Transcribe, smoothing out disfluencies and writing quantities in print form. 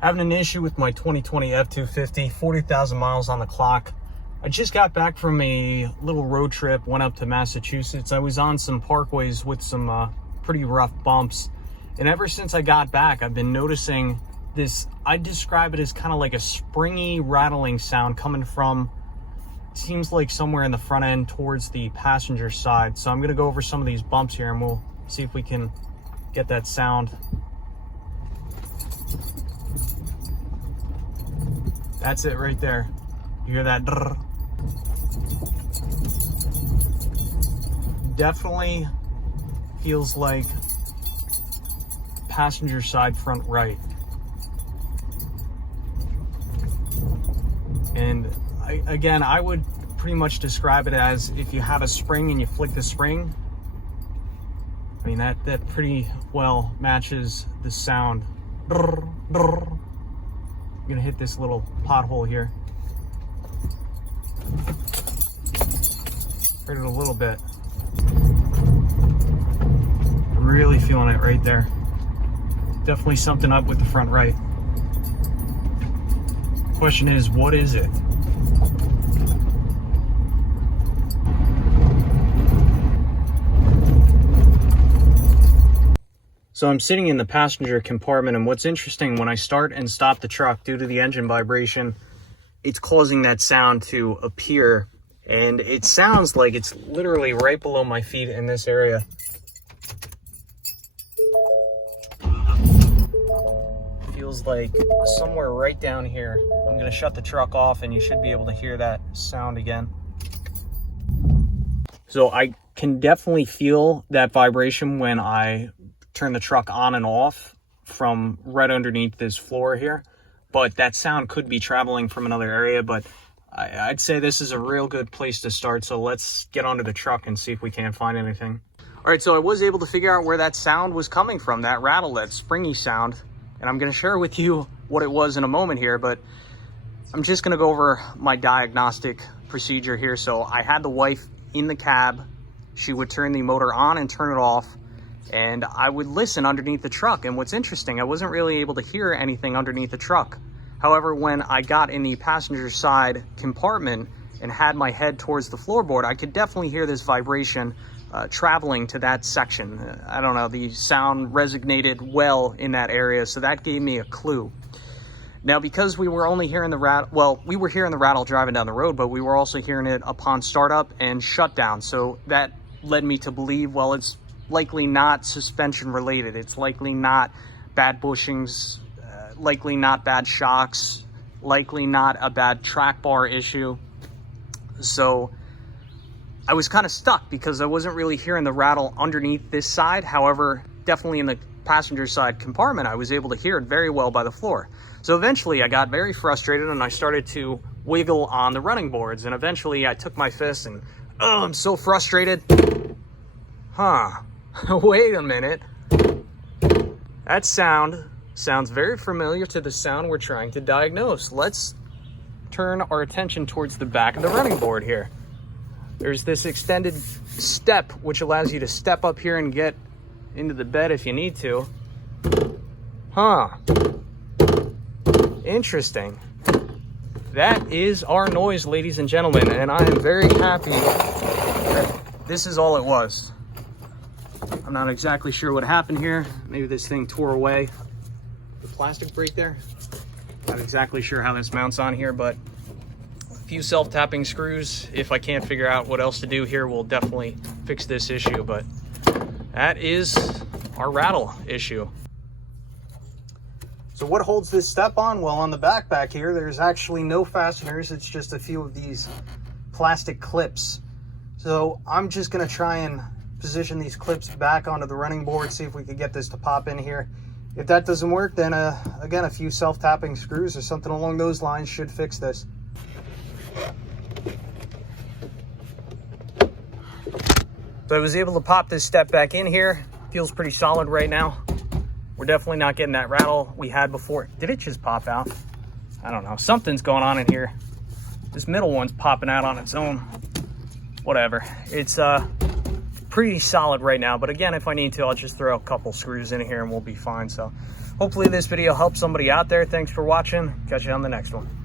Having an issue with my 2020 F-250, 40,000 miles on the clock. I just got back from a little road trip, went up to Massachusetts. I was on some parkways with some pretty rough bumps. And ever since I got back, I've been noticing this, I describe it as kind of like a springy rattling sound coming from, seems like somewhere in the front end towards the passenger side. So I'm gonna go over some of these bumps here and we'll see if we can get that sound. That's it right there. You hear that? Drrr. Definitely feels like passenger side front right. And I would pretty much describe it as if you have a spring and you flick the spring. I mean, that pretty well matches the sound. Drrr, drrr. I'm gonna hit this little pothole here. Hurt it a little bit. I'm really feeling it right there. Definitely something up with the front right. Question is, what is it? So I'm sitting in the passenger compartment, and what's interesting, when I start and stop the truck due to the engine vibration, it's causing that sound to appear, and it sounds like it's literally right below my feet in this area. Feels like somewhere right down here. I'm gonna shut the truck off and you should be able to hear that sound again. So I can definitely feel that vibration when I turn the truck on and off from right underneath this floor here, but that sound could be traveling from another area. But I'd say this is a real good place to start, so let's get onto the truck and see if we can't find anything. All right, so I was able to figure out where that sound was coming from, that rattle, that springy sound, and I'm going to share with you what it was in a moment here, but I'm just going to go over my diagnostic procedure here. So I had the wife in the cab. She would turn the motor on and turn it off, and I would listen underneath the truck. And what's interesting, I wasn't really able to hear anything underneath the truck. However, when I got in the passenger side compartment and had my head towards the floorboard, I could definitely hear this vibration traveling to that section. I don't know, the sound resonated well in that area, so that gave me a clue. Now, because we were only hearing the rattle, well, we were hearing the rattle driving down the road, but we were also hearing it upon startup and shutdown. So that led me to believe, well, it's likely not suspension related. It's likely not bad bushings, likely not bad shocks, likely not a bad track bar issue. So I was kind of stuck because I wasn't really hearing the rattle underneath this side. However, definitely in the passenger side compartment, I was able to hear it very well by the floor. So eventually I got very frustrated and I started to wiggle on the running boards. And eventually I took my fist and, oh, I'm so frustrated. Wait a minute. That sounds very familiar to the sound we're trying to diagnose. Let's turn our attention towards the back of the running board here. There's this extended step, which allows you to step up here and get into the bed if you need to. Interesting. That is our noise, ladies and gentlemen, and I am very happy that this is all it was. I'm not exactly sure what happened here. Maybe this thing tore away. The plastic break there. Not exactly sure how this mounts on here, but a few self-tapping screws. If I can't figure out what else to do here, we'll definitely fix this issue, but that is our rattle issue. So what holds this step on? Well, on the back here, there's actually no fasteners. It's just a few of these plastic clips. So I'm just gonna try and position these clips back onto the running board, see if we can get this to pop in here. If that doesn't work, then again, a few self-tapping screws or something along those lines should fix this. So I was able to pop this step back in here. Feels pretty solid right now. We're definitely not getting that rattle we had before. Did it just pop out? I don't know. Something's going on in here. This middle one's popping out on its own. Whatever. It's pretty solid right now. But again, if I need to, I'll just throw a couple screws in here and we'll be fine. So hopefully this video helps somebody out there. Thanks for watching. Catch you on the next one.